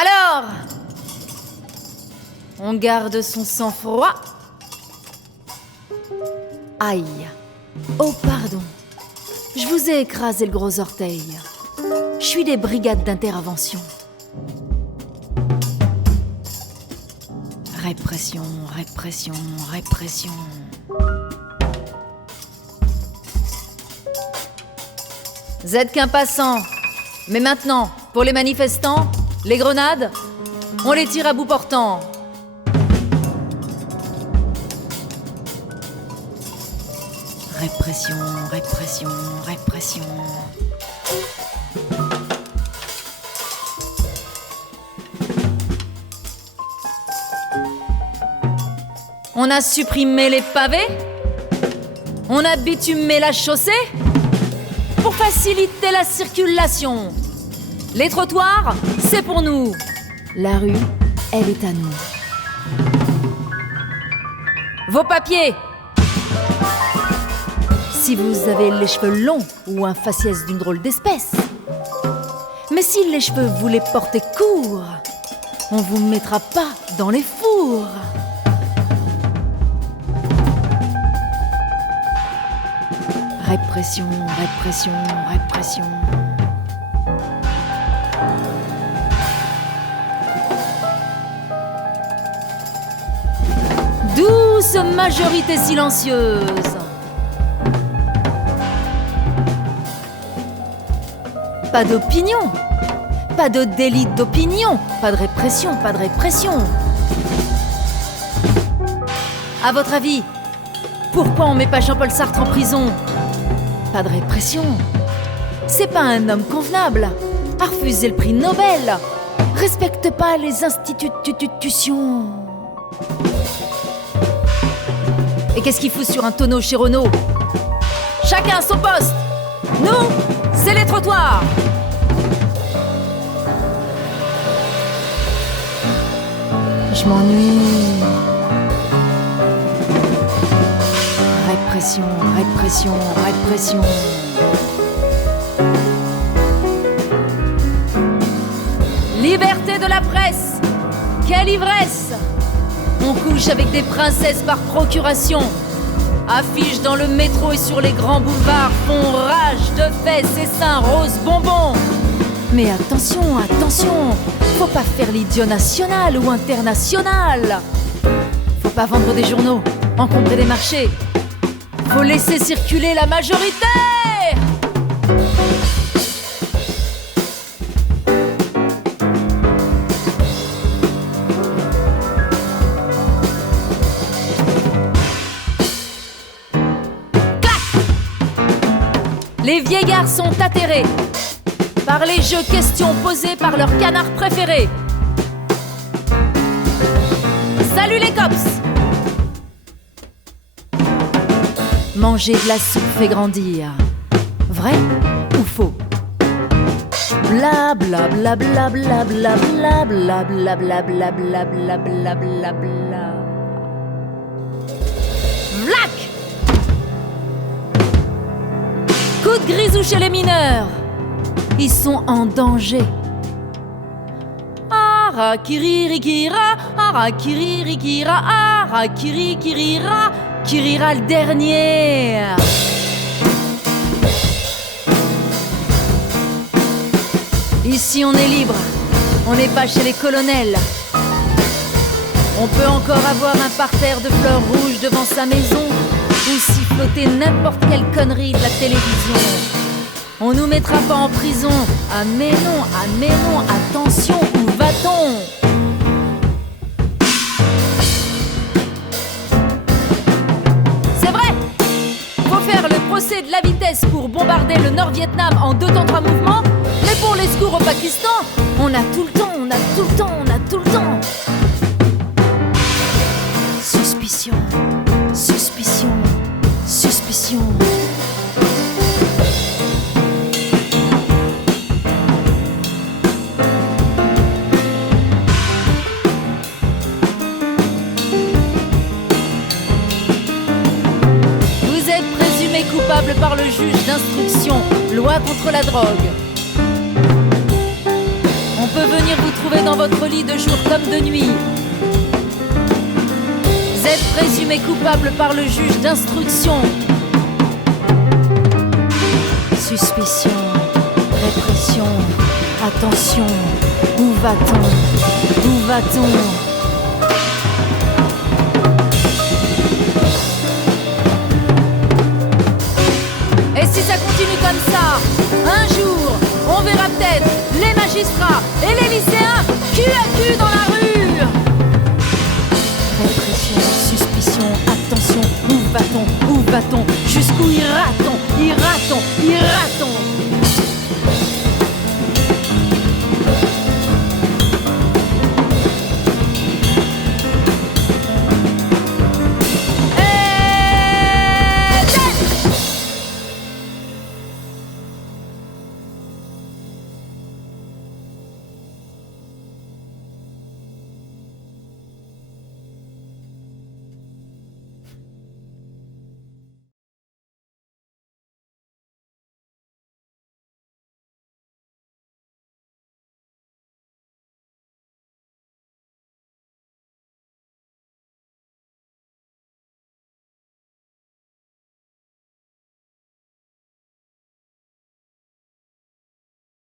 Alors, on garde son sang-froid. Aïe. Oh, pardon. Je vous ai écrasé le gros orteil. Je suis des brigades d'intervention. Répression, répression, répression. Vous êtes qu'un passant. Mais maintenant, pour les manifestants, les grenades, on les tire à bout portant. Répression, répression, répression. On a supprimé les pavés. On a bitumé la chaussée pour faciliter la circulation. Les trottoirs, c'est pour nous. La rue, elle est à nous. Vos papiers. Si vous avez les cheveux longs ou un faciès d'une drôle d'espèce. Mais si les cheveux vous les portez courts, on vous mettra pas dans les fours. Répression, répression, répression. Douce majorité silencieuse. Pas d'opinion, pas de délit d'opinion, pas de répression, pas de répression. À votre avis, pourquoi on met pas Jean-Paul Sartre en prison? Pas de répression. C'est pas un homme convenable. A refusé le prix Nobel. Respecte pas les institutions. Et qu'est-ce qu'il fout sur un tonneau chez Renault? Chacun à son poste. Nous, c'est les trottoirs. Je m'ennuie. Répression, répression, répression. Liberté de la presse. Quelle ivresse! On couche avec des princesses par procuration. Affiches dans le métro et sur les grands boulevards font rage de fesses et seins roses bonbons. Mais attention, attention, faut pas faire l'idiot national ou international. Faut pas vendre des journaux, encombrer des marchés. Faut laisser circuler la majorité. Les vieillards sont atterrés par les jeux questions posés par leurs canards préférés. Salut les cops! Manger de la soupe fait grandir. Vrai ou faux? Bla bla bla bla bla bla bla bla bla bla bla bla bla bla bla bla. Vlac! Coup de grisou chez les mineurs. Ils sont en danger. Arakiririkira, arakiririkira, arakirikirira, qui rira le dernier. Ici on est libre, on n'est pas chez les colonels. On peut encore avoir un parterre de fleurs rouges devant sa maison ou siffloter n'importe quelle connerie de la télévision. On nous mettra pas en prison. Ah mais non, attention, où va-t-on? C'est vrai, faut faire le procès de la vitesse pour bombarder le Nord-Vietnam en 2 temps 3 mouvements. Mais pour les secours au Pakistan, on a tout le temps, on a tout le temps, on a tout le temps. Suspicion, suspicion, suspicion. d'instruction, loi contre la drogue. On peut venir vous trouver dans votre lit de jour comme de nuit. Vous êtes présumé coupable par le juge d'instruction. Suspicion, répression, attention, où va-t-on? Où va-t-on? Et si ça continue comme ça, un jour, on verra peut-être les magistrats et les lycéens cul à cul dans la rue. Répression, suspicion, attention, où va-t-on? Où va-t-on? Jusqu'où